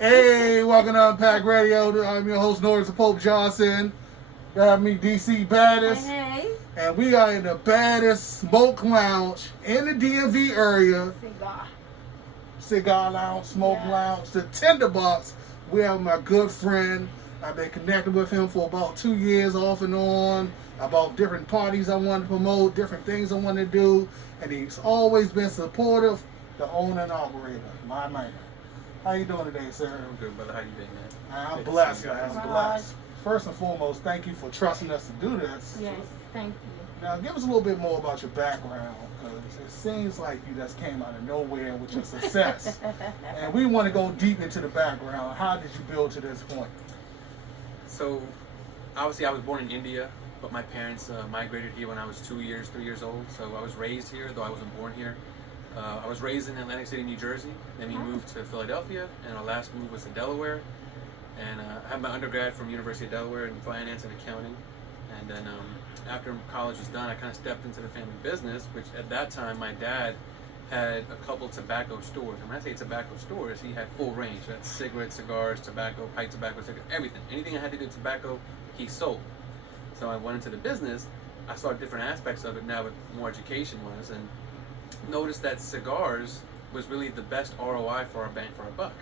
Hey, welcome to Unpacked Radio. I'm your host, Norris Pope Johnson. Got me, DC Baddest. Hey. And we are in the baddest smoke lounge in the DMV area. Cigar lounge, smoke lounge, the Tinder Box. We have my good friend. I've been connected with him for about 2 years off and on about different parties I wanted to promote, different things I wanted to do. And he's always been supportive, the owner and operator, my man. How you doing today, sir? I'm good, brother. How you been, man? I'm blessed, man. I'm blessed. First and foremost, thank you for trusting us to do this. Yes, thank you. Now, give us a little bit more about your background, because it seems like you just came out of nowhere with your success. And we want to go deep into the background. How did you build to this point? So, obviously, I was born in India, but my parents migrated here when I was 3 years old. So I was raised here, though I wasn't born here. I was raised in Atlantic City, New Jersey. Then we moved to Philadelphia, and our last move was to Delaware. And I had my undergrad from University of Delaware in finance and accounting. And then after college was done, I kind of stepped into the family business, which at that time my dad had a couple tobacco stores. And when I say tobacco stores, he had full range. That's cigarettes, cigars, tobacco, pipe tobacco, cigarettes, everything. Anything I had to do with tobacco, he sold. So I went into the business. I saw different aspects of it now with more education was, and noticed that cigars was really the best ROI for our bang for our buck.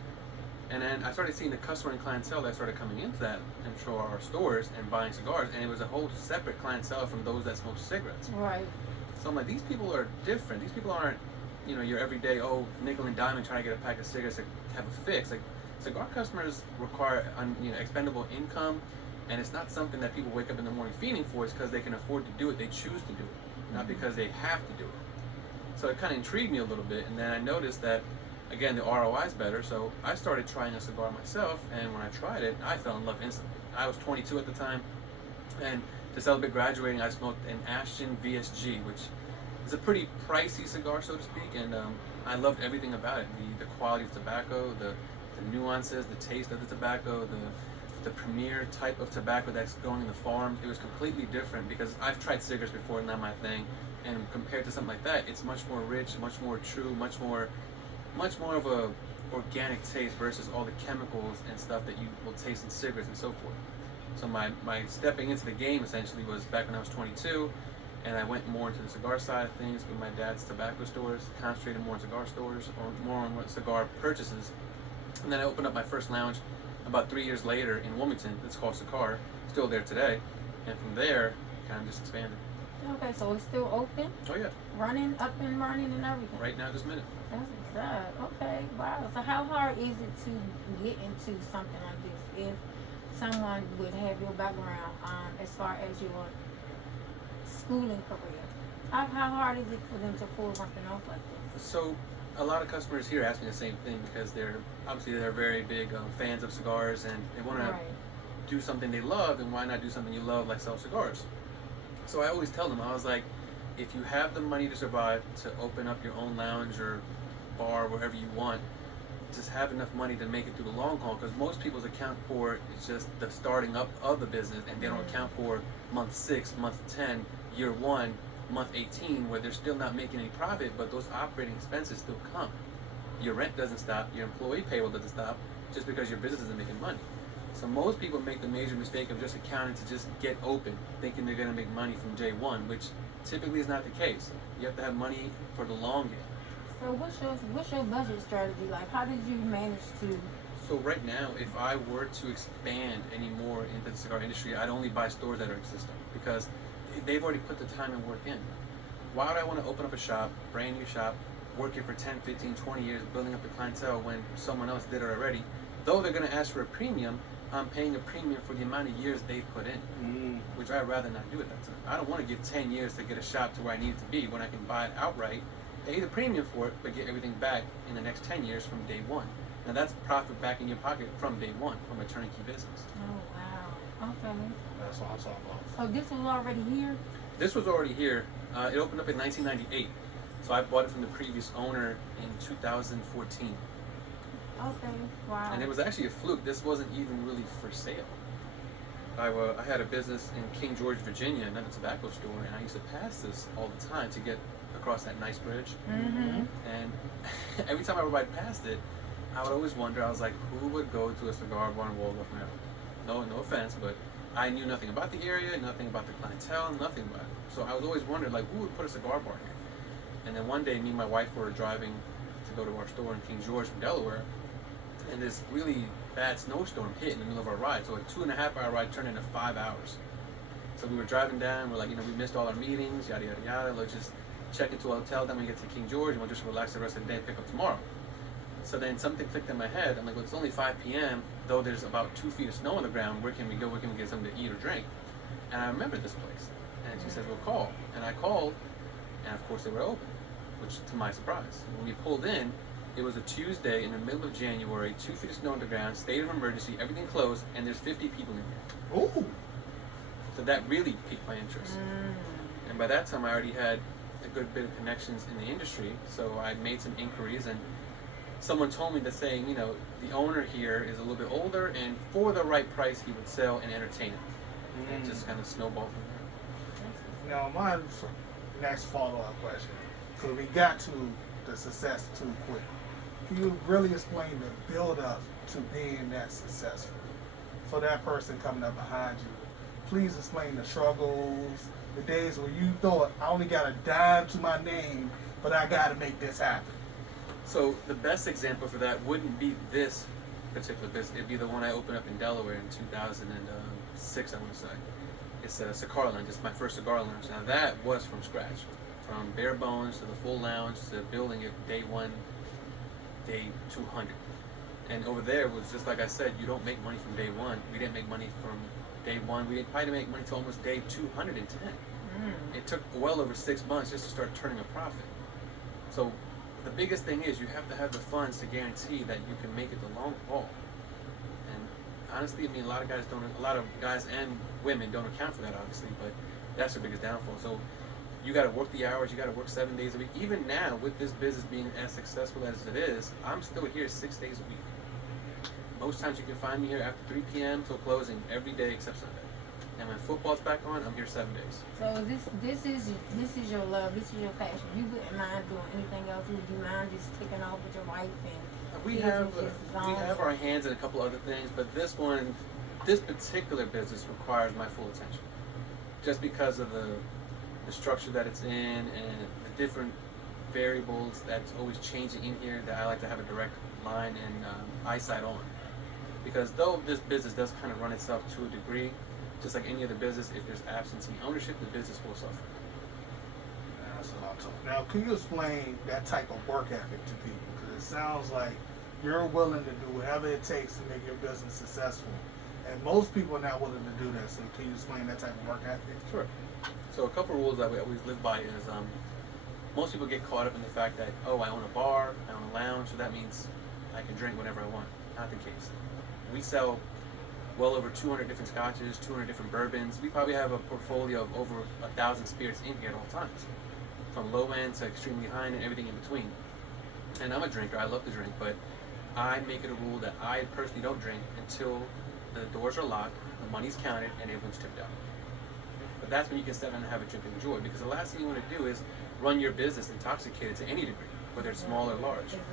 And then I started seeing the customer and clientele that started coming into that and show our stores and buying cigars, and it was a whole separate clientele from those that smoke cigarettes. Right. So I'm like, these people are different. These people aren't, your everyday, nickel and diamond trying to get a pack of cigarettes to have a fix. Like, cigar customers require, expendable income, and it's not something that people wake up in the morning feeding for. It's because they can afford to do it. They choose to do it, not because they have to do it. So it kind of intrigued me a little bit, and then I noticed that, again, the ROI is better, so I started trying a cigar myself, and when I tried it, I fell in love instantly. I was 22 at the time, and to celebrate graduating, I smoked an Ashton VSG, which is a pretty pricey cigar, so to speak, and I loved everything about it. The quality of tobacco, the nuances, the taste of the tobacco, the premier type of tobacco that's going in the farms. It was completely different because I've tried cigarettes before, not my thing. And compared to something like that, it's much more rich, much more true, much more of a organic taste versus all the chemicals and stuff that you will taste in cigarettes and so forth. So my stepping into the game essentially was back when I was 22, and I went more into the cigar side of things with my dad's tobacco stores, concentrated more on cigar stores, or more on cigar purchases. And then I opened up my first lounge about 3 years later in Wilmington. It's called Cigar, still there today. And from there, kind of just expanded. Okay, so it's still open? Oh yeah. Running, up and running and everything? Right now, this minute. That's what's up. Okay, wow. So how hard is it to get into something like this if someone would have your background as far as your schooling career? How hard is it for them to pull something off like this? So a lot of customers here ask me the same thing because they're very big fans of cigars, and they want to do something they love, and why not do something you love like sell cigars? So I always tell them, I was like, if you have the money to survive, to open up your own lounge or bar, wherever you want, just have enough money to make it through the long haul, because most people's account for is just the starting up of the business, and they don't account for month 6, month 10, year 1, month 18, where they're still not making any profit, but those operating expenses still come. Your rent doesn't stop, your employee payroll doesn't stop, just because your business isn't making money. So most people make the major mistake of just accounting to just get open, thinking they're going to make money from day one, which typically is not the case. You have to have money for the long game. So what's your budget strategy like? How did you manage to? So right now, if I were to expand any more into the cigar industry, I'd only buy stores that are existing because they've already put the time and work in. Why would I want to open up a shop, brand new shop, work here for 10, 15, 20 years, building up the clientele when someone else did it already? Though they're going to ask for a premium, I'm paying a premium for the amount of years they've put in, which I'd rather not do at that time. I don't want to give 10 years to get a shop to where I need it to be when I can buy it outright, pay the premium for it, but get everything back in the next 10 years from day one. Now that's profit back in your pocket from day one, from a turnkey business. Oh, wow. Okay. That's what I'm talking about. So this was already here? This was already here. It opened up in 1998. So I bought it from the previous owner in 2014. Okay, wow. And it was actually a fluke. This wasn't even really for sale. I had a business in King George, Virginia, another tobacco store, and I used to pass this all the time to get across that nice bridge. Mm-hmm. And every time I rode past it, I would always wonder, I was like, who would go to a cigar bar in Waldorf, Maryland? No offense, but I knew nothing about the area, nothing about the clientele, nothing about it. So I was always wondering, like, who would put a cigar bar here? And then one day, me and my wife were driving to go to our store in King George from Delaware, and this really bad snowstorm hit in the middle of our ride. So a 2.5-hour ride turned into 5 hours. So we were driving down, we're like, we missed all our meetings, yada, yada, yada. Let's just check into a hotel, then we get to King George, and we'll just relax the rest of the day and pick up tomorrow. So then something clicked in my head. I'm like, well, it's only 5 p.m., though there's about 2 feet of snow on the ground. Where can we go? Where can we get something to eat or drink? And I remembered this place. And she said, well, call. And I called, and of course they were open, which to my surprise. When we pulled in, it was a Tuesday in the middle of January, 2 feet of snow on the ground, state of emergency, everything closed, and there's 50 people in here. Ooh. So that really piqued my interest. And by that time, I already had a good bit of connections in the industry, so I made some inquiries, and someone told me that saying, the owner here is a little bit older, and for the right price, he would sell and entertain it. And it just kind of snowballed from there. Now, my next follow-up question, because we got to the success too quick. Can you really explain the build-up to being that successful? For that person coming up behind you, please explain the struggles, the days where you thought, I only got a dime to my name, but I got to make this happen. So the best example for that wouldn't be this particular business. It'd be the one I opened up in Delaware in 2006, I want to say. It's a cigar lounge. It's my first cigar lounge. Now that was from scratch, from bare bones to the full lounge to building it day 1, day 200. And over there was just like I said, you don't make money from day 1. We didn't make money from day 1. We didn't probably make money till almost day 210. It took well over 6 months just to start turning a profit. So the biggest thing is you have to have the funds to guarantee that you can make it the long haul. And honestly, a lot of guys and women don't account for that, obviously, but that's their biggest downfall. So you got to work the hours, you got to work 7 days a week. Even now, with this business being as successful as it is, I'm still here 6 days a week. Most times you can find me here after 3 p.m. till closing every day except Sunday. And when football's back on, I'm here 7 days. So this is your love, this is your passion. You wouldn't mind doing anything else? Would you mind just taking off with your wife and we have our hands in a couple other things, but this particular business requires my full attention. Just because of the structure that it's in and the different variables that's always changing in here that I like to have a direct line and eyesight on. Because though this business does kind of run itself to a degree, just like any other business, if there's absentee ownership, the business will suffer. That's a lot. Now, can you explain that type of work ethic to people? Because it sounds like you're willing to do whatever it takes to make your business successful. And most people are not willing to do that. So can you explain that type of work ethic? Sure. So a couple rules that we always live by is most people get caught up in the fact that, I own a bar, I own a lounge, so that means I can drink whenever I want. Not the case. We sell well over 200 different scotches, 200 different bourbons. We probably have a portfolio of over 1,000 spirits in here at all times, from low end to extremely high end and everything in between. And I'm a drinker, I love to drink, but I make it a rule that I personally don't drink until the doors are locked, the money's counted, and everyone's tipped out. But that's when you can sit down and have a drink and enjoy, because the last thing you want to do is run your business intoxicated to any degree, whether it's small or large. Exactly.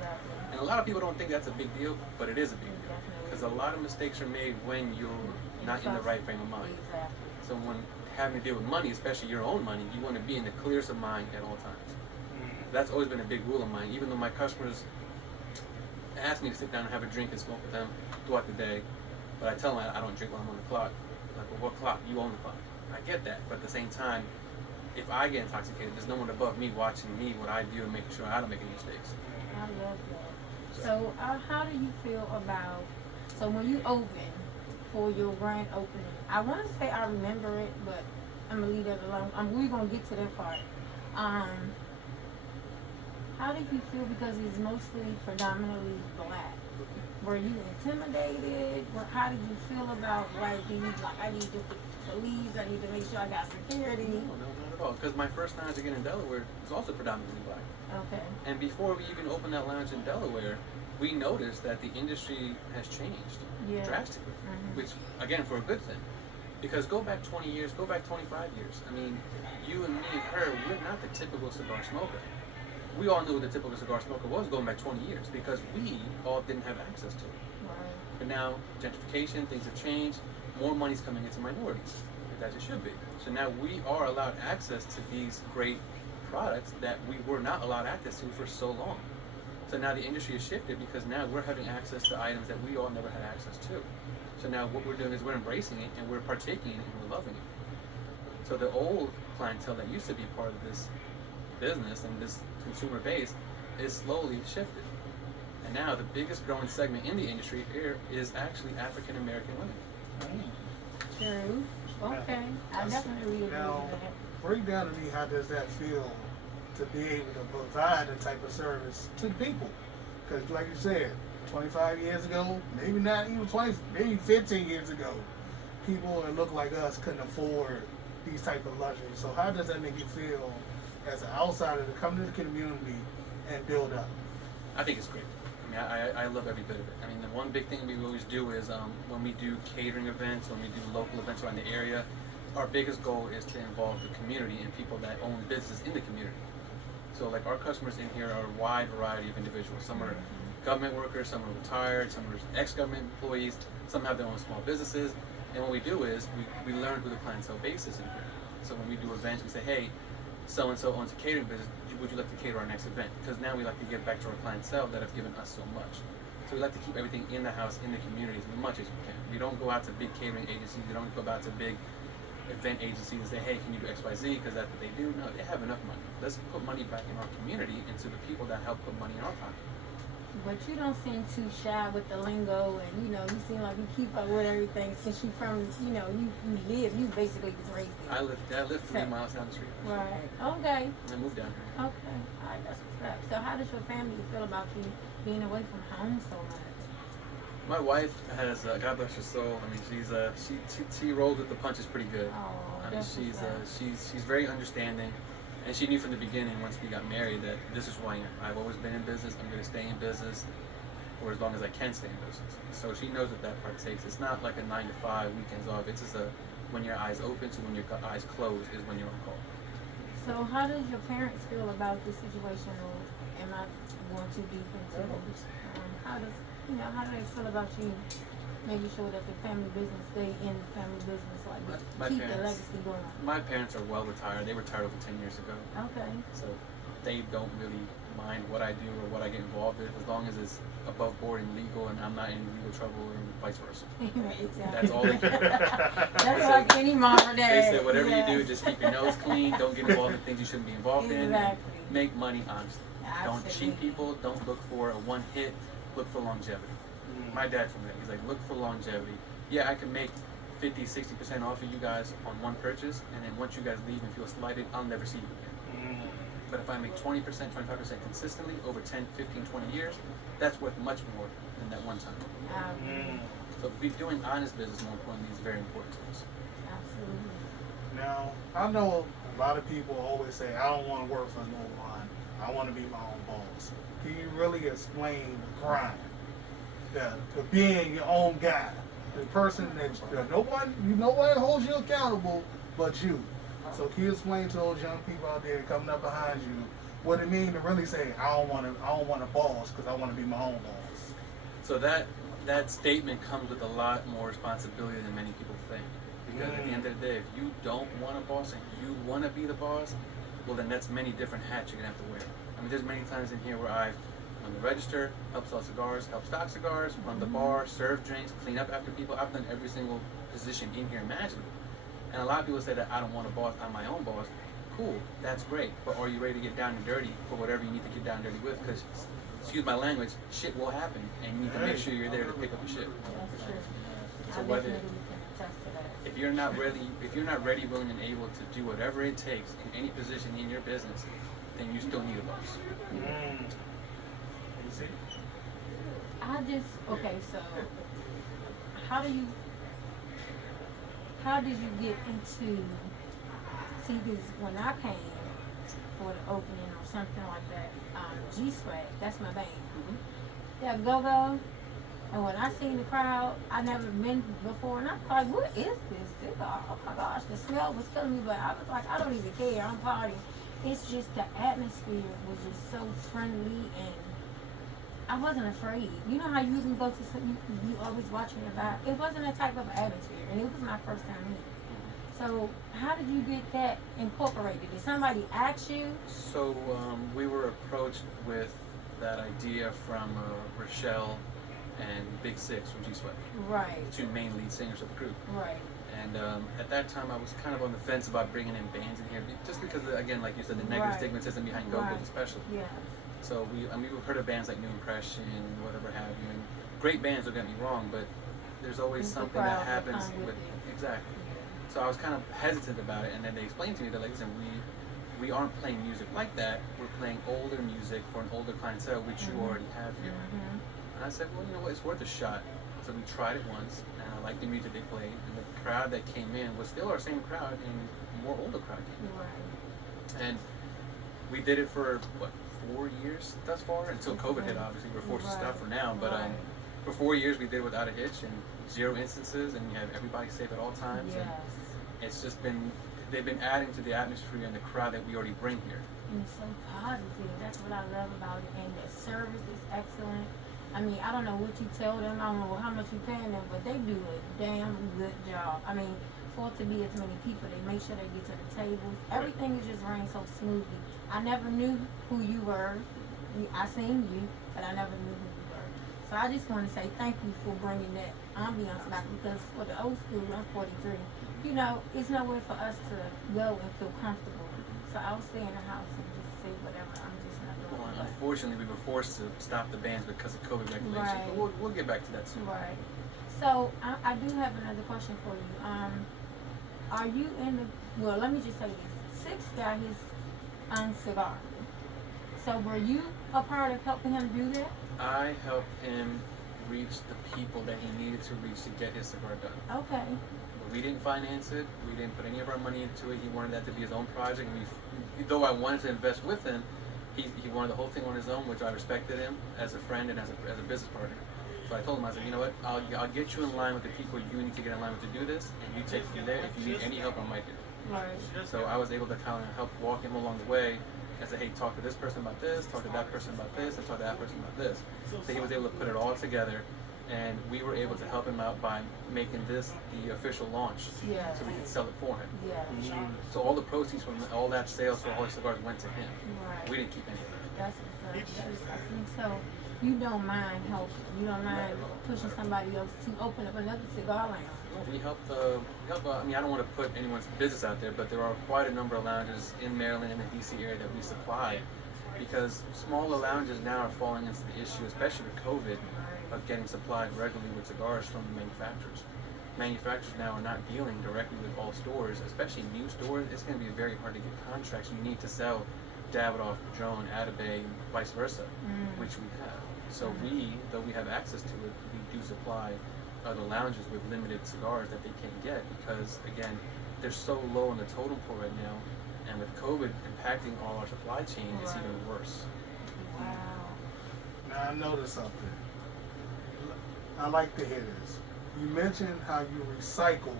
And a lot of people don't think that's a big deal, but it is a big deal. Because a lot of mistakes are made when you're not in the right frame of mind. Exactly. So when having to deal with money, especially your own money, you want to be in the clearest of mind at all times. That's always been a big rule of mine. Even though my customers ask me to sit down and have a drink and smoke with them throughout the day, but I tell them I don't drink while I'm on the clock. Like, well, what clock? You own the clock. I get that, but at the same time, if I get intoxicated, there's no one above me watching me, what I do, and making sure I don't make any mistakes. I love that. So how do you feel about, so when you open for your grand opening, I want to say I remember it, but I'm going to leave that alone. We're going to get to that part. How did you feel, because it's mostly predominantly black? Were you intimidated? How did you feel about, like, I need to police, I need to make sure I got security? No, not at all. Because my first lounge again in Delaware was also predominantly black. Okay. And before we even opened that lounge in Delaware, we noticed that the industry has changed drastically, which, again, for a good thing. Because go back 20 years, go back 25 years. I mean, you and me and her, we're not the typical cigar smoker. we all knew what the typical cigar smoker was going back 20 years because we all didn't have access to it. Right. But now, gentrification, things have changed. More money's coming into minorities, as it should be. So now we are allowed access to these great products that we were not allowed access to for so long. So now the industry has shifted because now we're having access to items that we all never had access to. So now what we're doing is we're embracing it and we're partaking in it and we're loving it. So the old clientele that used to be part of this business and this consumer base is slowly shifted. And now the biggest growing segment in the industry here is actually African American women. True. Okay. I definitely agree with Now, that. break down to me, how does that feel to be able to provide the type of service to the people? Because like you said, 25 years ago, maybe not even 20, maybe 15 years ago, people that look like us couldn't afford these type of luxuries. So how does that make you feel as an outsider to come to the community and build up? I think it's great. I mean, I love every bit of it. I mean, the one big thing we always do is when we do catering events, when we do local events around the area, our biggest goal is to involve the community and people that own businesses in the community. So like our customers in here are a wide variety of individuals. Some are government workers, some are retired, some are ex-government employees, some have their own small businesses. And what we do is we learn who the clientele base is in here. So when we do events, we say, hey, so-and-so owns a catering business, would you like to cater our next event? Because now we like to give back to our clientele that have given us so much. So we like to keep everything in the house, in the communities, as much as we can. We don't go out to big catering agencies, we don't go out to big event agencies and say, hey, can you do XYZ? Because that's what they do. No, they have enough money. Let's put money back in our community and to the people that help put money in our pocket. But you don't seem too shy with the lingo, and you seem like you keep up with everything since you from, you basically was raised there. I live 3 miles down the street. Right. Okay. I moved down here. Okay. All right, that's what's up. So how does your family feel about you being away from home so much? My wife has, God bless her soul. I mean, she rolls with the punches pretty good. Oh, I mean, she's very understanding. And she knew from the beginning, once we got married, that this is who I am. I've always been in business. I'm going to stay in business for as long as I can stay in business. So she knows what that part takes. It's not like a 9 to 5, weekends off. It's just when your eyes open to when your eyes close is when you're on call. So how does your parents feel about this situation, or am I going too deep into it? How do they feel about you making sure that the family business stay in the family business, like keep the legacy going? My parents are well retired. They retired over 10 years ago. Okay. So they don't really mind what I do or what I get involved with, as long as it's above board and legal and I'm not in legal trouble and vice versa. Exactly. That's all they care. That's like any mom or dad. They said whatever you do, just keep your nose clean. Don't get involved in things you shouldn't be involved in. Make money honestly. Don't cheat people. Don't look for a one hit. Look for longevity. My dad told me that. He's like, look for longevity. Yeah, I can make 50-60% off of you guys on one purchase, and then once you guys leave and feel slighted, I'll never see you again. But if I make 20%, 25% consistently over 10, 15, 20 years, that's worth much more than that one time. So doing honest business, more importantly, is very important to us. Absolutely. Now, I know a lot of people always say, I don't want to work for no one. I want to be my own boss. Can you really explain the grind? The being your own guy, the person that no one holds you accountable but you. So can you explain to those young people out there coming up behind you what it means to really say, I don't want a boss because I want to be my own boss? So that statement comes with a lot more responsibility than many people think. Because at the end of the day, if you don't want a boss and you want to be the boss, well then that's many different hats you're gonna have to wear. I mean, there's many times in here where I've run the register, help sell cigars, help stock cigars, run the bar, serve drinks, clean up after people. I've done every single position in here imaginable. And a lot of people say that I don't want a boss, I'm my own boss. Cool, that's great. But are you ready to get down and dirty for whatever you need to get down and dirty with? Because, excuse my language, shit will happen. And you need to make sure you're there to pick up your shit. So whether, if you're not ready, willing, and able to do whatever it takes in any position in your business, then you still need a boss. So how did you get into, because when I came for the opening or something like that, G-Swag, that's my band. Yeah, go. And when I seen the crowd, I never been before, and I was like, what is this? Oh my gosh, the smell was killing me, but I was like, I don't even care, I'm partying. it's just the atmosphere was just so friendly, and I wasn't afraid. You know how you can go to some, you always watching your vibe. It wasn't a type of atmosphere, and it was my first time meeting. So how did you get that incorporated? Did somebody ask you? So we were approached with that idea from Rochelle and Big Six from G Sweat, Right. the two main lead singers of the group. Right. And at that time, I was kind of on the fence about bringing in bands in here, just because, again, like you said, the negative Right. stigmatism behind go-go's especially. Yeah. So we've heard of bands like New Impression, whatever have you, and great bands, don't get me wrong, but there's always It's the something crowd that that happens come with with it. exactly. So I was kind of hesitant about it, and then they explained to me that, like, listen, we aren't playing music like that. We're playing older music for an older clientele, which you already have here. And I said, well, you know what, it's worth a shot. So we tried it once, and I liked the music they played, and the crowd that came in was still our same crowd, and more older crowd came in. Right. And we did it for, 4 years thus far, until COVID hit, obviously. We're forced to stop for now, but for 4 years we did it without a hitch, and 0 instances, and we have everybody safe at all times. Yes. And it's just been, they've been adding to the atmosphere and the crowd that we already bring here. And it's so positive. That's what I love about it. And the service is excellent. I mean, I don't know what you tell them. I don't know how much you paying them, but they do a damn good job. I mean, for it to be as many people, they make sure they get to the tables. Everything is just running so smoothly. I never knew who you were. I seen you, but I never knew who you were. So I just want to say thank you for bringing that ambiance back, because for the old school, I'm 43, you know, it's nowhere for us to go and feel comfortable. So I'll stay in the house and just say whatever. I'm just not doing Well, it. unfortunately, we were forced to stop the bands because of COVID regulations, Right. but we'll get back to that soon. Right. So I do have another question for you. Are you in the? Well, let me just say this. Six got his cigar. So were you a part of helping him do that? I helped him reach the people that he needed to reach to get his cigar done. Okay. But we didn't finance it. We didn't put any of our money into it. He wanted that to be his own project. And though I wanted to invest with him, he wanted the whole thing on his own, which I respected him as a friend and as a business partner. So I told him, I said, you know what, I'll get you in line with the people you need to get in line with to do this, and you take it from there. If you need any help, I'm right here. Right. So I was able to kind of help walk him along the way and say, hey, talk to this person about this, talk to that person about this, and talk to that person about this. So he was able to put it all together, and we were able to help him out by making this the official launch, Yes. so we could sell it for him. Yes. So all the proceeds from all that sales for all his cigars went to him. Right. We didn't keep any of it. That's what's up. I think so. You don't mind helping. You don't mind pushing somebody else to open up another cigar lounge. We help. I mean, I don't want to put anyone's business out there, but there are quite a number of lounges in Maryland and the DC area that we supply, because smaller lounges now are falling into the issue, especially with COVID, of getting supplied regularly with cigars from the manufacturers. Manufacturers now are not dealing directly with all stores, especially new stores. It's going to be very hard to get contracts. You need to sell Davidoff, Joan, Atabay, and vice versa, which we have. So though we have access to it, we do supply other lounges with limited cigars that they can't get, because again, they're so low on the totem pole right now, and with COVID impacting all our supply chain, it's even worse. Wow. Now I noticed something. I like to hear this. You mentioned how you recycle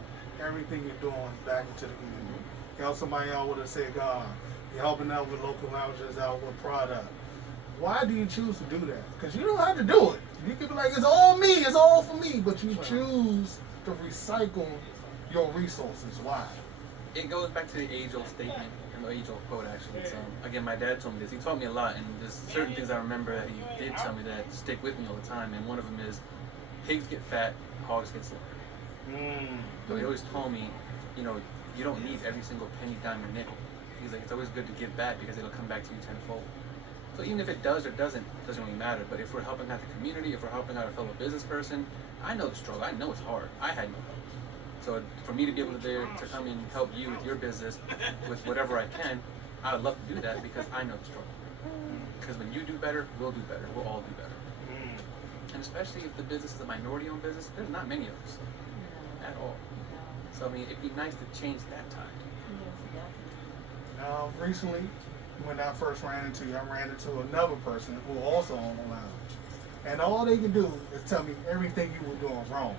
everything you're doing back into the community. You help somebody out with a cigar. You're helping out with local lounges out with product. Why do you choose to do that? Because you don't have to do it. You can be like, it's all me, it's all for me, but you choose to recycle your resources. Why? It goes back to the age-old statement and the age-old quote, actually. It's, again, my dad told me this. He taught me a lot, and there's certain things I remember that he did tell me that stick with me all the time, and one of them is, pigs get fat, hogs get slimmer. So he always told me, you know, you don't need every single penny, dime, or nickel. He's like, it's always good to give back because it'll come back to you tenfold. So even if it does or doesn't really matter. But if we're helping out the community, if we're helping out a fellow business person, I know the struggle. I know it's hard. I had no help. So for me to be able to come and help you with your business with whatever I can, I would love to do that because I know the struggle. Because when you do better, we'll do better. We'll all do better. And especially if the business is a minority-owned business, there's not many of us at all. So I mean, it'd be nice to change that tide. Now, recently, when I first ran into you, I ran into another person who also owned a lounge. And all they can do is tell me everything you were doing wrong.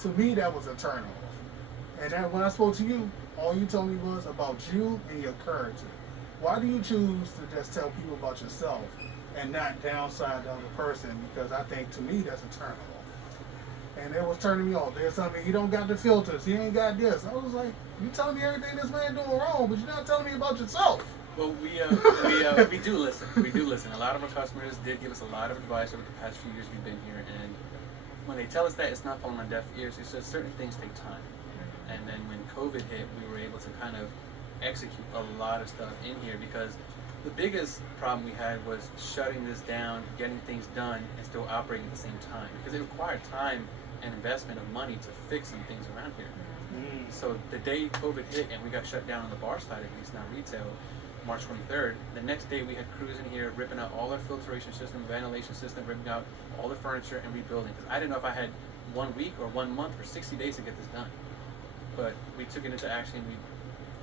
To me, that was a turnoff. And then when I spoke to you, all you told me was about you and your character. Why do you choose to just tell people about yourself and not downside the other person? Because I think, to me, that's a turn off. And it was turning me off. There's something, he don't got the filters, he ain't got this. I was like, you telling me everything this man doing wrong, but you're not telling me about yourself. Well, we do listen. We do listen. A lot of our customers did give us a lot of advice over the past few years we've been here, and when they tell us that, it's not falling on deaf ears. It's just certain things take time. And then when COVID hit, we were able to kind of execute a lot of stuff in here, because the biggest problem we had was shutting this down, getting things done, and still operating at the same time, because it required time and investment of money to fix some things around here. So the day COVID hit and we got shut down on the bar side, at least not retail, March 23rd, the next day we had crews in here ripping out all our filtration system, ventilation system, ripping out all the furniture and rebuilding, because I didn't know if I had 1 week or 1 month or 60 days to get this done. But we took it into action. We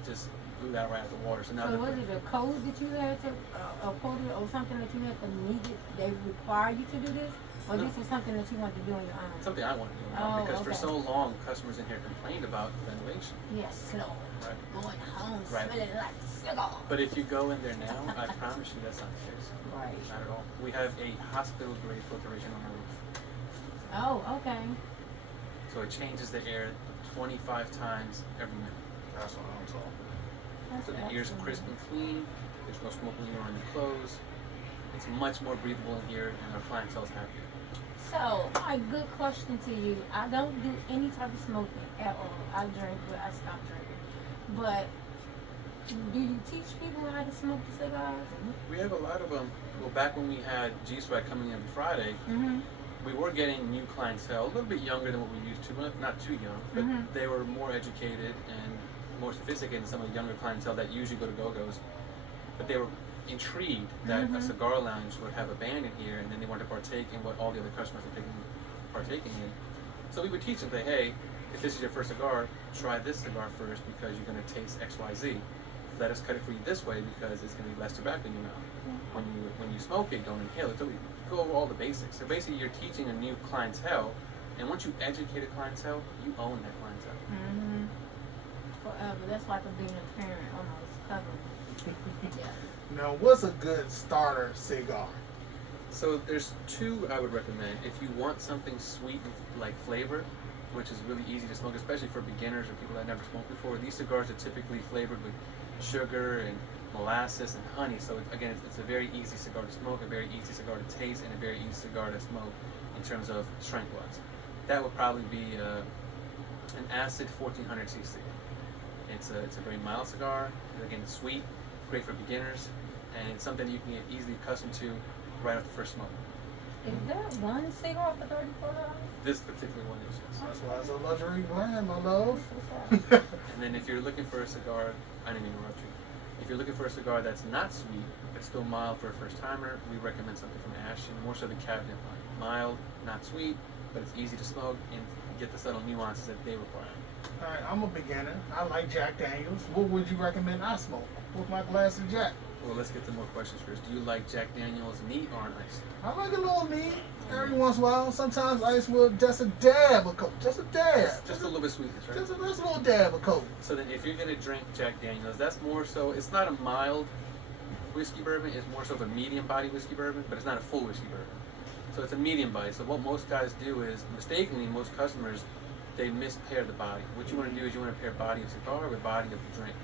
just blew that right out of the water. So now, so was it a code that you had to, a code or something that you had to need? They require you to do this, or this was something that you wanted to do on your own? Something I wanted to do on my own, because for so long, customers in here complained about ventilation. Yes, slow. Right. Going home, Right. smelling like cigar. But if you go in there now, I promise you that's not the case. Right. Not at all. We have a hospital-grade filtration on our roof. Oh, okay. So it changes the air 25 times every minute. That's what I'm talking. That's So the air's excellent. crisp and clean. There's no smoke when you're on your clothes. It's much more breathable in here, and our clientele's happier. So, my good question to you. I don't do any type of smoking at all. I drink, but I stopped drinking. But do you teach people how to smoke the cigars? We have a lot of them. Well, back when we had G-Swag coming in every Friday, Mm-hmm. we were getting new clientele, a little bit younger than what we used to, not too young, but they were more educated and more sophisticated than some of the younger clientele that usually go to go-go's. But they were intrigued that a cigar lounge would have a band in here, and then they wanted to partake in what all the other customers were partaking in. So we would teach them, say, hey, if this is your first cigar, try this cigar first because you're going to taste X, Y, Z. Let us cut it for you this way because it's going to be less tobacco in your mouth. When you smoke it, don't inhale it. So we go over all the basics. So basically, you're teaching a new clientele, and once you educate a clientele, you own that clientele. Mm-hmm. Forever. That's like being a parent almost covering. Yeah. Now, what's a good starter cigar? So there's two I would recommend. If you want something sweet and like flavor, which is really easy to smoke, especially for beginners or people that never smoked before, these cigars are typically flavored with sugar and molasses and honey. So again, it's a very easy cigar to smoke, a very easy cigar to taste, and a very easy cigar to smoke in terms of strength-wise. That would probably be an acid 1400 cc. It's a very mild cigar. Again, it's sweet, great for beginners, and it's something you can get easily accustomed to right off the first smoke. Is there one cigar for $34? This particular one is, yes. That's why it's a luxury brand, my love. And then if you're looking for a cigar, I didn't mean to interrupt you. If you're looking for a cigar that's not sweet, but still mild for a first timer, we recommend something from Ashton, more so the cabinet line. Mild, not sweet, but it's easy to smoke and get the subtle nuances that they require. All right, I'm a beginner. I like Jack Daniels. What would you recommend I smoke with my glass of Jack? Well, let's get to more questions first. Do you like Jack Daniels neat or on ice? I like a little neat every once in a while. Sometimes ice with just a dab of coke. Just a dab. Just a little bit sweetness, right? Just a little dab of coke. So then if you're going to drink Jack Daniels, that's more so, it's not a mild whiskey bourbon, it's more so of a medium body whiskey bourbon, but it's not a full whiskey bourbon. So it's a medium body. So what most guys do is, mistakenly, most customers, they mispair the body. What you want to do is you want to pair body of cigar with body of the drink.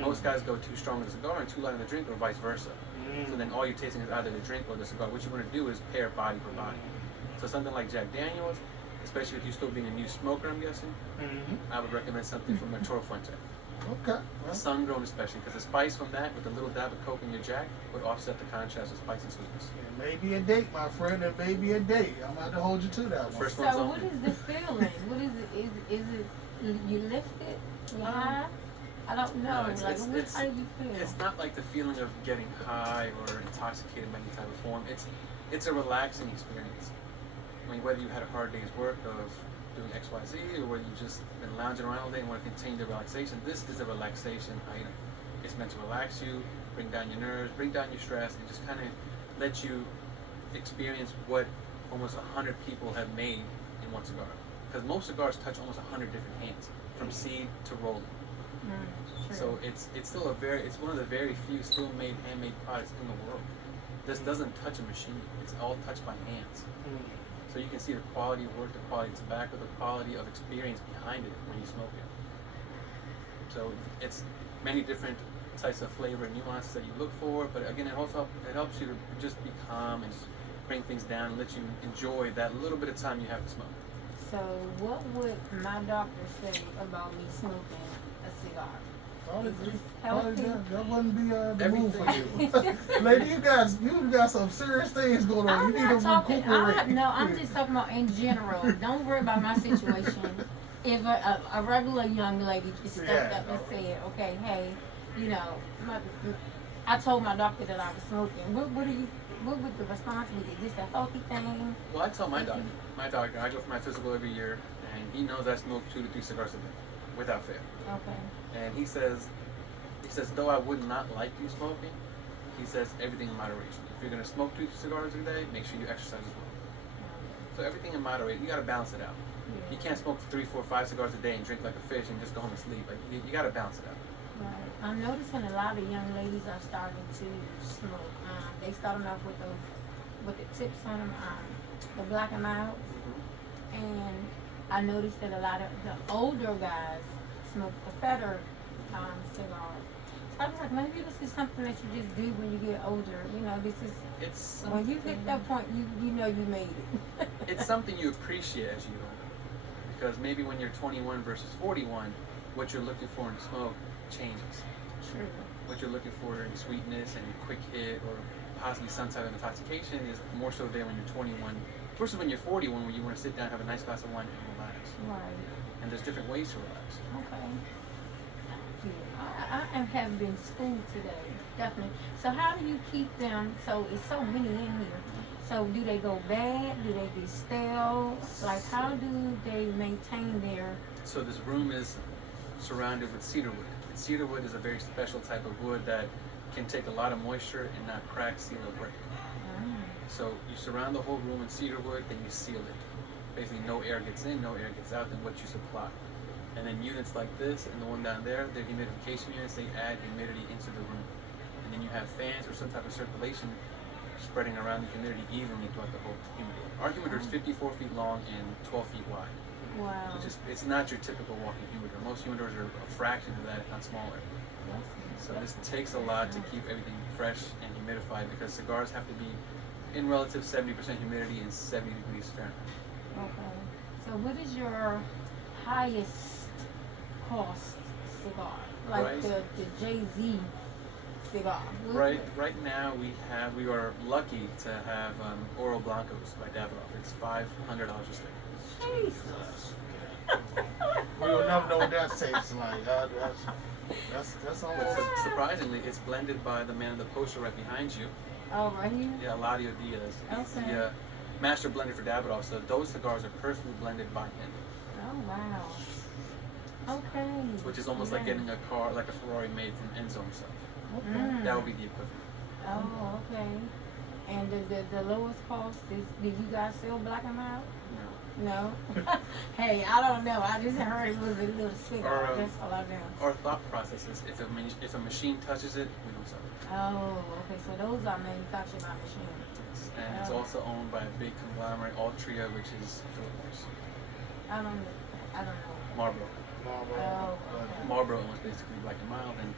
Most guys go too strong in the cigar and too light in the drink, or vice versa. So then all you're tasting is either the drink or the cigar. What you want to do is pair body for body. So something like Jack Daniels, especially with you still being a new smoker, I'm guessing, I would recommend something from Toro Fuente. Okay. Sun grown especially, because the spice from that with a little dab of coke in your Jack would offset the contrast of spice and sweetness. It may be a date, my friend. It may be a date. I'm going to have to hold you to that one. First So one's what only. is the feeling? What is it? Is it you lift it? You high? I don't know. No, How do you feel? It's not like the feeling of getting high or intoxicated by any type of form. It's a relaxing experience. I mean, whether you had a hard day's work of doing X, Y, Z, or whether you've just been lounging around all day and want to continue the relaxation, this is a relaxation item. It's meant to relax you, bring down your nerves, bring down your stress, and just kind of let you experience what almost 100 people have made in one cigar. Because most cigars touch almost 100 different hands, from seed to rolling. So it's still it's one of the very few still made handmade products in the world. This doesn't touch a machine. It's all touched by hands. So you can see the quality of work, the quality of tobacco, the quality of experience behind it when you smoke it. So it's many different types of flavor and nuances that you look for, but again, it helps you to just be calm and just bring things down and let you enjoy that little bit of time you have to smoke. So what would my doctor say about me smoking a cigar? Probably, Is this healthy? that wouldn't be the move for you. Lady, you got some serious things going on. I'm You not need to talking. recuperate. No, I'm just talking about in general. Don't worry about my situation. If a regular young lady just stepped up and said, "Okay, hey, you know, I told my doctor that I was smoking," what would the response be? Is this a healthy thing? Well, I tell my doctor. I go for my physical every year, and he knows I smoke 2 to 3 cigars a day, without fail. Okay. And he says, though I would not like you smoking, he says everything in moderation. If you're gonna smoke 2 cigars a day, make sure you exercise as well. So everything in moderation. You gotta balance it out. Yeah. You can't smoke 3, 4, 5 cigars a day and drink like a fish and just go home and sleep. Like you gotta balance it out. Right. I'm noticing a lot of young ladies are starting to smoke. They starting off with the tips on them, the black and mild, and I noticed that a lot of the older guys smoke the fatter cigars. So I was like, maybe this is something that you just do when you get older. You know, It's when you hit that point, you know you made it. it's something you appreciate as you go, because maybe when you're 21 versus 41, what you're looking for in smoke changes. True. What you're looking for in sweetness and quick hit or possibly some type of intoxication is more so there when you're 21 versus when you're 41, when you want to sit down, have a nice glass of wine and relax. Right. And there's different ways to relax. Okay. I have been schooled today, definitely. So how do you keep them? So it's so many in here. So do they go bad? Do they get stale? Like how do they maintain their? So this room is surrounded with cedar wood. And cedar wood is a very special type of wood that can take a lot of moisture and not crack, seal, or break. So you surround the whole room with cedar wood, then you seal it. Basically, no air gets in, no air gets out than what you supply. And then units like this and the one down there, they're humidification units. They add humidity into the room. And then you have fans or some type of circulation spreading around the humidity evenly throughout the whole humidor. Our humidor is 54 feet long and 12 feet wide. Wow. It's not your typical walking humidor. Most humidors are a fraction of that, if not smaller. So this takes a lot to keep everything fresh and humidified because cigars have to be in relative 70% humidity and 70 degrees Fahrenheit. Okay. So what is your highest cost cigar? Like Right. the Jay-Z cigar. Right now we are lucky to have Oro Blancos by Davidoff. It's $500 a stick. Jesus. We will never know what that tastes like. That's all. But surprisingly, it's blended by the man in the poster right behind you. Oh, right here? Yeah, Eladio Diaz. He's Okay. the master blender for Davidoff. So those cigars are personally blended by him. Oh, wow. Okay. Which is almost like getting a car, like a Ferrari made from Enzo himself. Mm. That would be the equivalent. Oh, okay. And the lowest cost is, do you guys sell black and mild? No? Hey, I don't know. I just heard it was a little cigar. That's all I know. Our thought process is if a machine touches it, we don't sell it. Oh, okay. So those are manufactured by machine. And it's also owned by a big conglomerate, Altria, which is Philippines. I don't know. Marlboro. Oh, Marlboro owns basically Black and Mild, and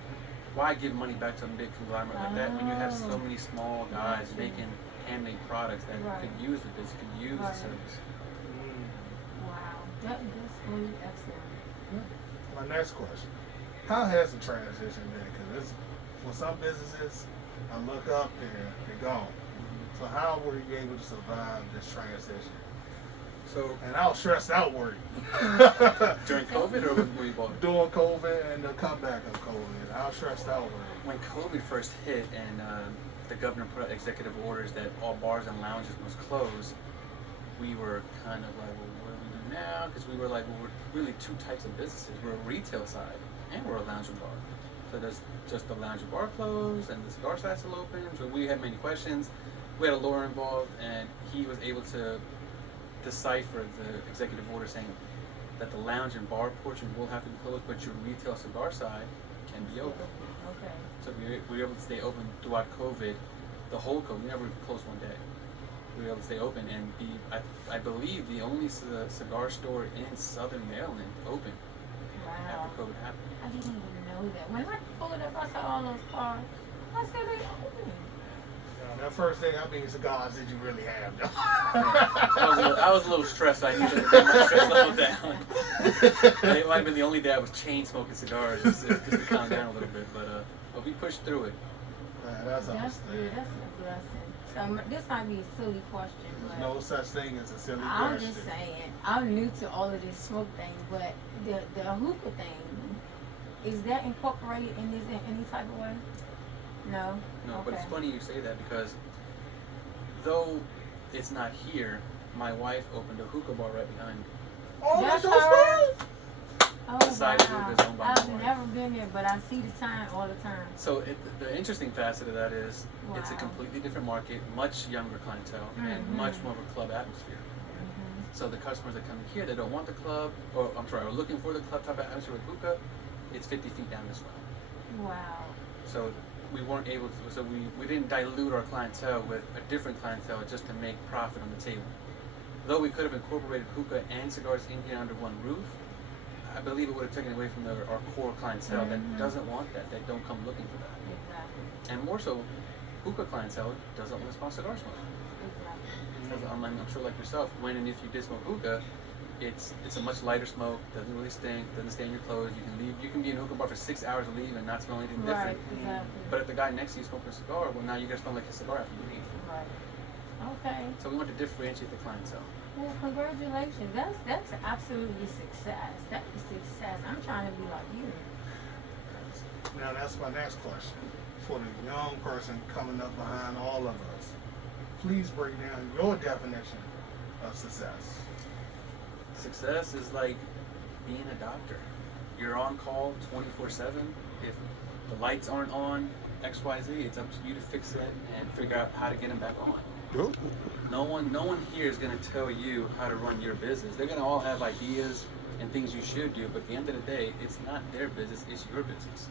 why give money back to a big conglomerate like that when you have so many small guys making handmade products that could use it, could use the service. Wow, that's really excellent. My next question: how has the transition been? Because for some businesses, I look up, they're gone. So how were you able to survive this transition? So, and I was stressed out working. During COVID or when we bought it? During COVID and the comeback of COVID. I was stressed out working. When COVID first hit and the governor put out executive orders that all bars and lounges must close, we were kind of like, well, what do we do now? Because we were like, well, we're really two types of businesses. We're a retail side and we're a lounge and bar. So there's just the lounge and bar closed and the cigar side still open. So we had many questions. We had a lawyer involved and he was able to decipher the executive order saying that the lounge and bar portion will have to be closed, but your retail cigar side can be open. Okay. So we were able to stay open throughout COVID, the whole COVID. We never closed one day. We were able to stay open and be, I believe, the only cigar store in Southern Maryland open Wow. after COVID happened. I didn't even know that. When I pulled up, I saw all those cars. I said they open. That first day, how many cigars did you really have, though? I was a little stressed. I needed to bring my stress level down. It might have been the only day I was chain smoking cigars, just to calm down a little bit. But we pushed through it. Man, that's That's understanding. good. That's a blessing. So this might be a silly question, but No such thing as a silly I'm question. just saying, I'm new to all of this smoke thing, but the hookah thing, is that incorporated in this in any type of way? No? No, Okay. but it's funny you say that because though it's not here, my wife opened a hookah bar right behind me. Oh, That's that's her? right. Oh, The side wow. hookah is owned by my I've wife. never been there, but I see the sign all the time. So the interesting facet of that is it's a Wow. completely different market, much younger clientele, and Mhm. much more of a club atmosphere. Mm-hmm. So the customers that come here, they don't want the club, or I'm sorry, are looking for the club type of atmosphere with hookah. It's 50 feet down this way. Wow. So we weren't able to, so we didn't dilute our clientele with a different clientele just to make profit on the table. Though we could have incorporated hookah and cigars in here under one roof, I believe it would have taken away from our core clientele Mhm. that doesn't want that, that don't come looking for that. Exactly. And more so, hookah clientele doesn't want to smoke cigar smoke. Exactly. Because I'm sure like yourself, when and if you did smoke hookah, it's a much lighter smoke, doesn't really stink, doesn't stain your clothes. You can leave, you can be in a hookah bar for 6 hours and leave and not smell anything Right, different. exactly. But if the guy next to you smoking a cigar, well now you're gonna smell like a cigar after you leave. Right. Okay. So we want to differentiate the clientele. Well, congratulations. That's absolutely success. That is success. I'm trying to be like you. Now, that's my next question. For the young person coming up behind all of us, please break down your definition of success. Success is like being a doctor. You're on call 24/7. If the lights aren't on, XYZ, it's up to you to fix it and figure out how to get them back on. No one here is going to tell you how to run your business. They're going to all have ideas and things you should do, but at the end of the day, it's not their business, it's your business.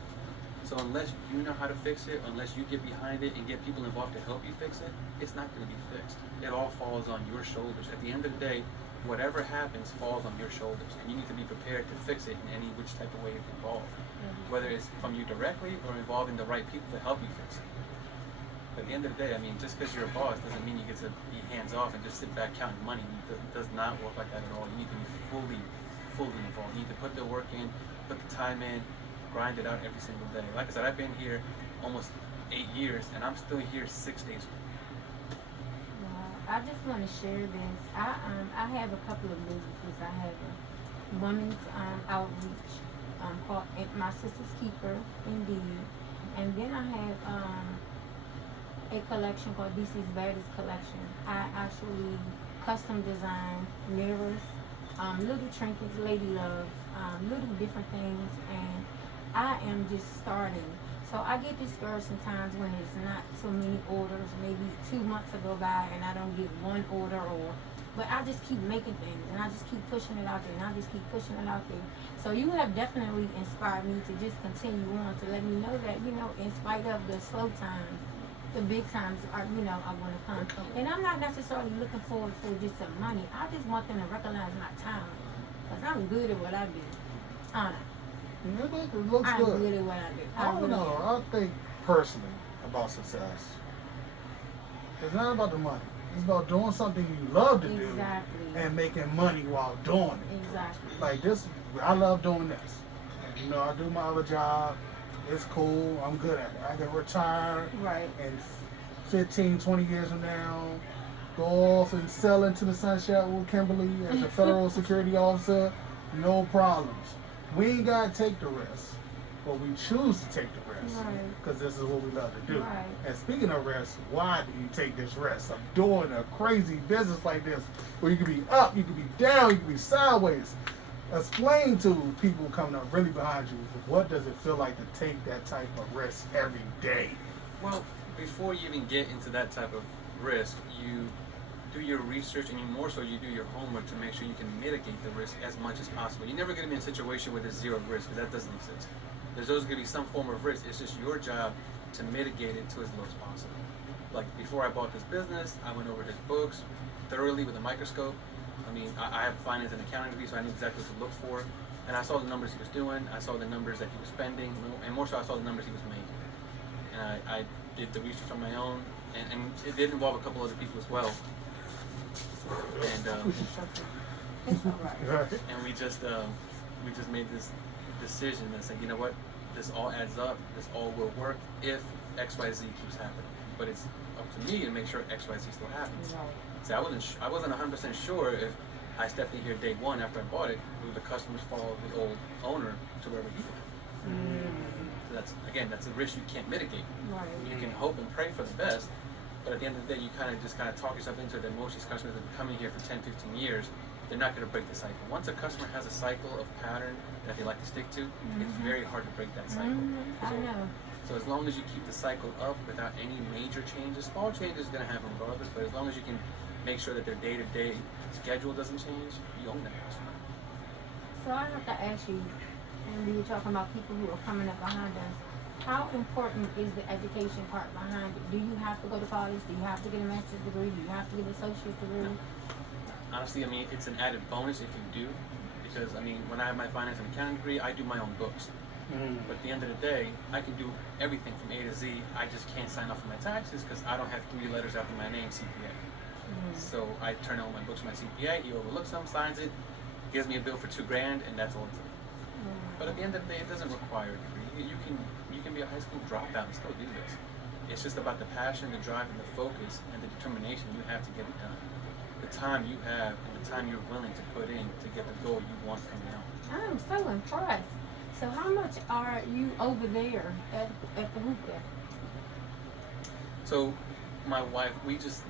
So unless you know how to fix it, unless you get behind it and get people involved to help you fix it, it's not going to be fixed. It all falls on your shoulders. At the end of the day, whatever happens falls on your shoulders, and you need to be prepared to fix it in any which type of way it's involved. Whether it's from you directly or involving the right people to help you fix it. But at the end of the day, I mean, just because you're a boss doesn't mean you get to be hands off and just sit back counting money. It does not work like that at all. You need to be fully involved. You need to put the work in, put the time in, grind it out every single day. Like I said, I've been here almost 8 years, and I'm still here 6 days a week. I just want to share this. I have a couple of businesses. I have a women's outreach called My Sister's Keeper, Indeed, and then I have a collection called Dcbaddestco collection. I actually custom design mirrors, little trinkets, lady love, little different things, and I am just starting. So I get discouraged sometimes when it's not so many orders. Maybe 2 months will go by and I don't get one order, but I just keep making things and I just keep pushing it out there and I just keep pushing it out there. So you have definitely inspired me to just continue on, to let me know that, in spite of the slow times, the big times are, I want to come. And I'm not necessarily looking forward for just some money. I just want them to recognize my talent, because I'm good at what I do. It looks I'm good. good at what I do. I don't know. I think personally about success, it's not about the money. It's about doing something you love to do Exactly. and making money while doing it. Exactly. Like this, I love doing this. I do my other job. It's cool. I'm good at it. I can retire Right. and 15, 20 years from now, go off and sell into the sunshine with Kimberly as a federal security officer. No problems. We ain't got to take the risk, but we choose to take the risk Right. because this is what we love to do. Right. And speaking of risk, why do you take this risk of doing a crazy business like this where you can be up, you can be down, you can be sideways? Explain to people coming up really behind you, what does it feel like to take that type of risk every day? Well, before you even get into that type of risk, you do your research, and you more so you do your homework to make sure you can mitigate the risk as much as possible. You're never going to be in a situation where there's zero risk, because that doesn't exist. There's always going to be some form of risk. It's just your job to mitigate it to as low as possible. Like before I bought this business, I went over his books thoroughly with a microscope. I mean, I have finance and accounting degree, so I knew exactly what to look for. And I saw the numbers he was doing. I saw the numbers that he was spending, and more so, I saw the numbers he was making. And I did the research on my own, and it did involve a couple other people as well. And and we just made this decision that said, you know what, this all adds up. This all will work if XYZ keeps happening. But it's up to me to make sure XYZ still happens. So I wasn't 100% sure if I stepped in here day one after I bought it, would the customers follow the old owner to wherever he went. So that's a risk you can't mitigate. Right. You can hope and pray for the best, but at the end of the day, you kind of talk yourself into it that most of these customers that have been coming here for 10, 15 years, they're not going to break the cycle. Once a customer has a cycle of pattern that they like to stick to, it's very hard to break that cycle. I know. So as long as you keep the cycle up without any major changes, small changes are going to happen regardless, but as long as you can make sure that their day-to-day schedule doesn't change, you own that customer. So I have to ask you, and we were talking about people who are coming up behind us, how important is the education part behind it? Do you have to go to college? Do you have to get a master's degree? Do you have to get an associate's degree? Honestly, I mean, it's an added bonus if you do, because, I mean, when I have my finance and accounting degree, I do my own books. But at the end of the day, I can do everything from A to Z. I just can't sign off on my taxes because I don't have 3 letters after my name, CPA. So I turn all my books to my CPA, he overlooks them, signs it, gives me a bill for $2,000, and that's all it's like. But at the end of the day, it doesn't require a degree. You can be a high school dropout and still do this. It's just about the passion, the drive, and the focus, and the determination you have to get it done. The time you have and the time you're willing to put in to get the goal you want from now. I'm so impressed. So how much are you over there at the hookah? So my wife, we just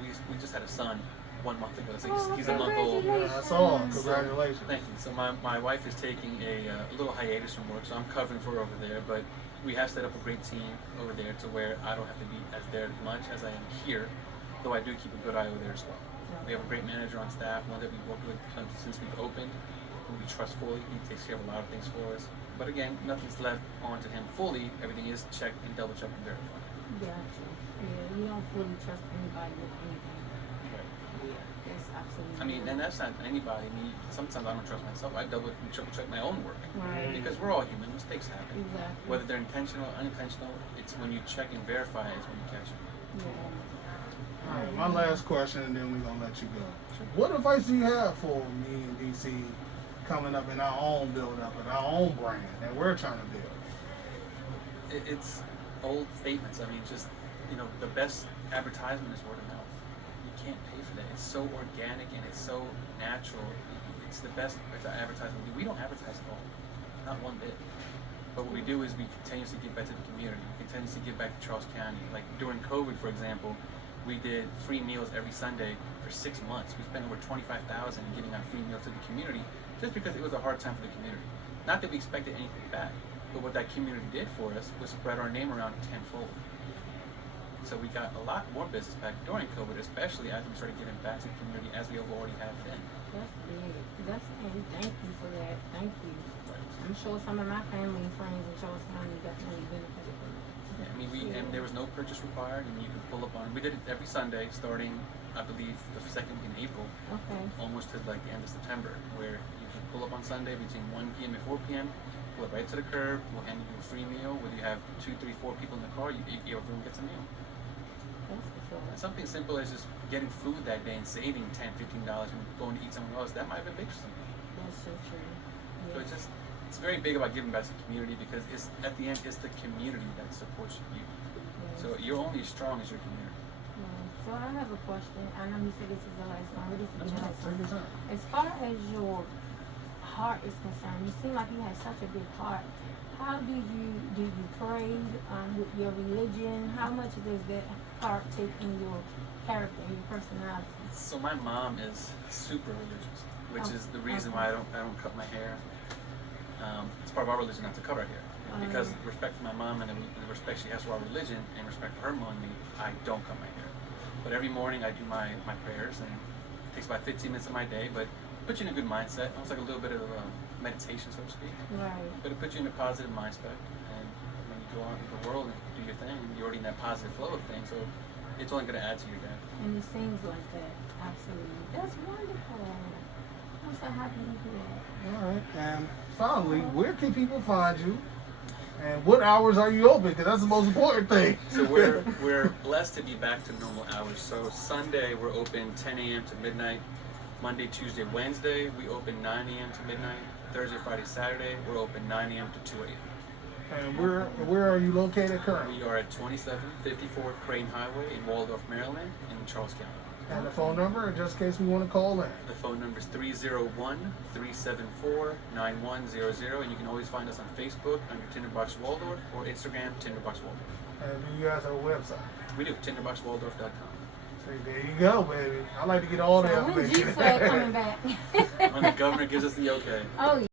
had a son 1 month ago. So he's a month old. Yeah, I saw him. Congratulations. Thank you. So my wife is taking a little hiatus from work, so I'm covering for her over there. But we have set up a great team over there to where I don't have to be as there as much as I am here, though I do keep a good eye over there as well. We have a great manager on staff, one that we've worked with since we've opened, who we trust fully. He takes care of a lot of things for us. But again, nothing's left onto him fully. Everything is checked and double checked and verified. Gotcha. Yeah, you don't fully trust anybody with anything. Right. Yeah, that's absolutely. I mean, and that's not anybody. Me, sometimes I don't trust myself. I double and triple check my own work. Right. Because we're all human. Mistakes happen. Exactly. Whether they're intentional or unintentional, it's when you check and verify is when you catch it. Yeah. All right, my last question, and then we're going to let you go. What advice do you have for me and DC coming up in our own build-up and our own brand that we're trying to build? It's old statements. I mean, just, the best advertisement is word of mouth. You can't pay for that. It's so organic and it's so natural. It's the best advertisement. We don't advertise at all, not one bit. But what we do is we continuously give back to the community. We continuously give back to Charles County. Like during COVID, for example, we did free meals every Sunday for 6 months. We spent over $25,000 in giving out free meals to the community just because it was a hard time for the community. Not that we expected anything back, but what that community did for us was spread our name around tenfold. So we got a lot more business back during COVID, especially as we started giving back to the community as we already had then. That's big. And thank you for that. Thank you. Right. I'm sure some of my family and friends in Charles County definitely benefited from it. Yeah, I mean, and there was no purchase required, and you could pull up on. We did it every Sunday, starting, I believe, the second week in April, Okay. almost to like the end of September, where you can pull up on Sunday between 1 p.m. and 4 p.m. Pull it right to the curb. We'll hand you a free meal. Whether you have 2, 3, 4 people in the car, everyone gets a meal. That's what's up. Something simple as just getting food that day and saving $10, $15 and going to eat somewhere else. That might have been big for some people. That's so true. So Yeah. it's very big about giving back to the community because it's at the end it's the community that supports you. Yeah. So you're only as strong as your community. Yeah. So I have a question. I know you said this is the last one, but this is the last Take one. your time. As far as your heart is concerned, you seem like you have such a big heart. How do you pray with your religion? How much does that part take in your character and your personality? So my mom is super religious, which is the reason why I don't cut my hair. It's part of our religion not to cut our hair. And because of respect for my mom and the respect she has for our religion and respect for her mom and me, I don't cut my hair. But every morning I do my prayers, and it takes about 15 minutes of my day, but it puts you in a good mindset. Almost like a little bit of meditation, so to speak. Right. But it puts you in a positive mindset. And when you go out into the world and do your thing, you're already in that positive flow of things, so it's only going to add to your day. And it seems like that. Absolutely. That's wonderful. I'm so happy to hear that. All right. And finally, where can people find you? And what hours are you open? Because that's the most important thing. So we're blessed to be back to normal hours. So Sunday we're open 10 a.m. to midnight. Monday, Tuesday, Wednesday we open 9 a.m. to midnight. Thursday, Friday, Saturday we're open 9 a.m. to 2 a.m. And where are you located currently? We are at 2754 Crain Highway in Waldorf, Maryland, in Charles County. And the phone number, just in case we want to call in. The phone number is 301-374-9100, and you can always find us on Facebook under Tinderboxwaldof or Instagram Tinderboxwaldof. And do you guys have a website? We do, Tinderboxwaldof.com. See, there you go, baby. I like to get all the So when's information. G-Swag coming back? When the governor gives us the okay. Oh,